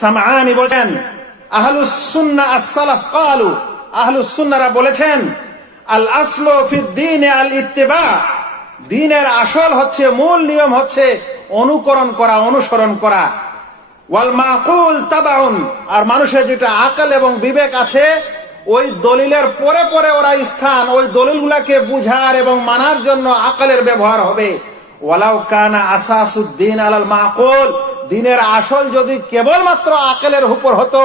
সামআনি বলেন আহলুস সুন্নাহ আস-সালাফ ক্বালু আহলুস সুন্নাহরা বলেছেন আল আসলু ফিদ দ্বীন আল ইত্তিবা দ্বীনের আসল হচ্ছে, মূল নিয়ম হচ্ছে অনুকরণ করা, অনুসরণ করা ওয়াল মাকুল তাবাউন আর মানুষের যেটা আকল এবং বিবেক আছে, ওই দলিলের পরে পরে ওরা স্থান, ওই দলিলগুলাকে বুঝার এবং মানার জন্য আকলের ব্যবহার হবে। ওয়ালাউ কানা আসাসুদ্দিন আলাল মাকুল দিনের আসল যদি কেবলমাত্র আকেলের উপর হতো,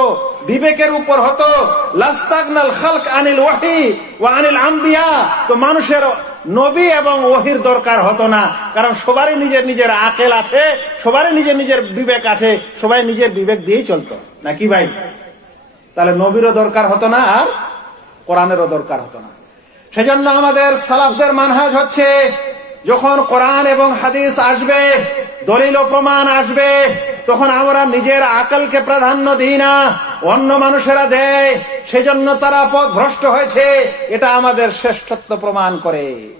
বিবেকের উপর হতো খালক আনিল ওয়াহি ওয়া আনিল আম্বিয়া, তো মানুষের নবী এবং ওহির দরকার হতো না। কারণ সবারই নিজের নিজের আকেল আছে, সবারই নিজের নিজের বিবেক আছে, সবাই নিজের বিবেক দিয়েই চলতো। নাকি ভাই? তাহলে নবীরও দরকার হতো না আর কোরআনেরও দরকার হতো না। সেজন্য আমাদের সালাফদের মানহাজ হচ্ছে, যখন কোরআন এবং হাদিস আসবে দলিল প্রমাণ আসবে। তখন আমরা নিজের আকলকে প্রাধান্য দিই না, অন্য মানুষেরা দেয়। সেজন্য তারা পথ ভ্রষ্ট হয়েছে, এটা আমাদের শ্রেষ্ঠত্ব প্রমাণ করে।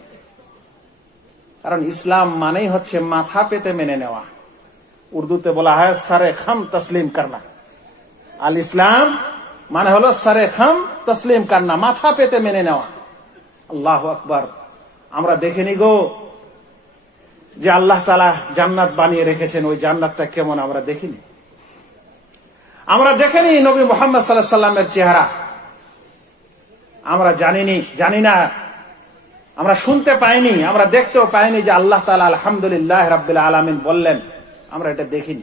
কারণ ইসলাম মানেই হচ্ছে মাথা পেতে মেনে নেওয়া। উর্দুতে বলা হয়, সারে খাম তসলিম করনা। আল ইসলাম মানে হলো, সারে খাম তসলিম কান্না মাথা পেতে মেনে নেওয়া। আল্লাহ আকবর। আমরা দেখে গো যে আল্লাহ তালা জান্নাত বানিয়ে রেখেছেন, ওই জান্নাতটা কেমন আমরা দেখিনি? আমরা দেখেনি নবী মোহাম্মদ সাল্লাহ সাল্লামের চেহারা। আমরা জানিনি, জানি না, আমরা শুনতে পাইনি, আমরা দেখতেও পাইনি যে আল্লাহ তালা আলহামদুলিল্লাহ রাব্বিল আলমিন বললেন, আমরা এটা দেখিনি।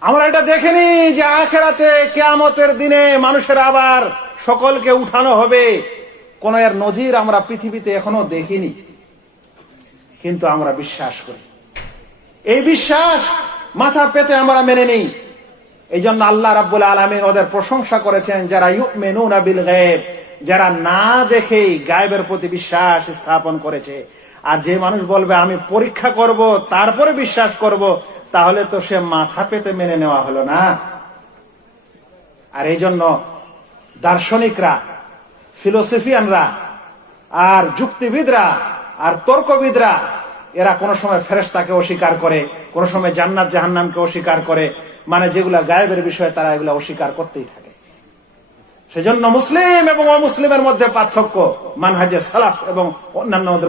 আমরা এটা দেখিনি যে আখেরাতে কেয়ামতের দিনে মানুষের আবার সকলকে উঠানো হবে। কোন এর নজির আমরা পৃথিবীতে এখনও দেখিনি। কিন্তু আমরা বিশ্বাস করি। এই বিশ্বাস মাথা পেতে আমরা মেনে নিই। এই জন্য আল্লাহ রাব্বুল আলমী ওদের প্রশংসা করেছেন, যারা ইউমেনুনা বিল গায়েব, যারা না দেখেই গায়েবের প্রতি বিশ্বাস স্থাপন করেছে। আর যে মানুষ বলবে, আমি পরীক্ষা করব, তারপরে বিশ্বাস করব, তাহলে তো সে মাথা পেতে মেনে নেওয়া হলো না। আর এই জন্য দার্শনিকরা, ফিলোসফিয়ানরা, আর যুক্তিবিদরা আর তর্কবিদরা, এরা কোন সময় ফেরেস্তাকে অস্বীকার করে, কোন সময় জান্নাত জাহান্নামকে অস্বীকার করে মানে যেগুলা গায়েবের বিষয়ে তারা এগুলা অস্বীকার করতেই থাকে। সেজন্য মুসলিম এবং অমুসলিমের মধ্যে পার্থক্য, মানহাজে সালাফ এবং অন্যান্যদের মধ্যে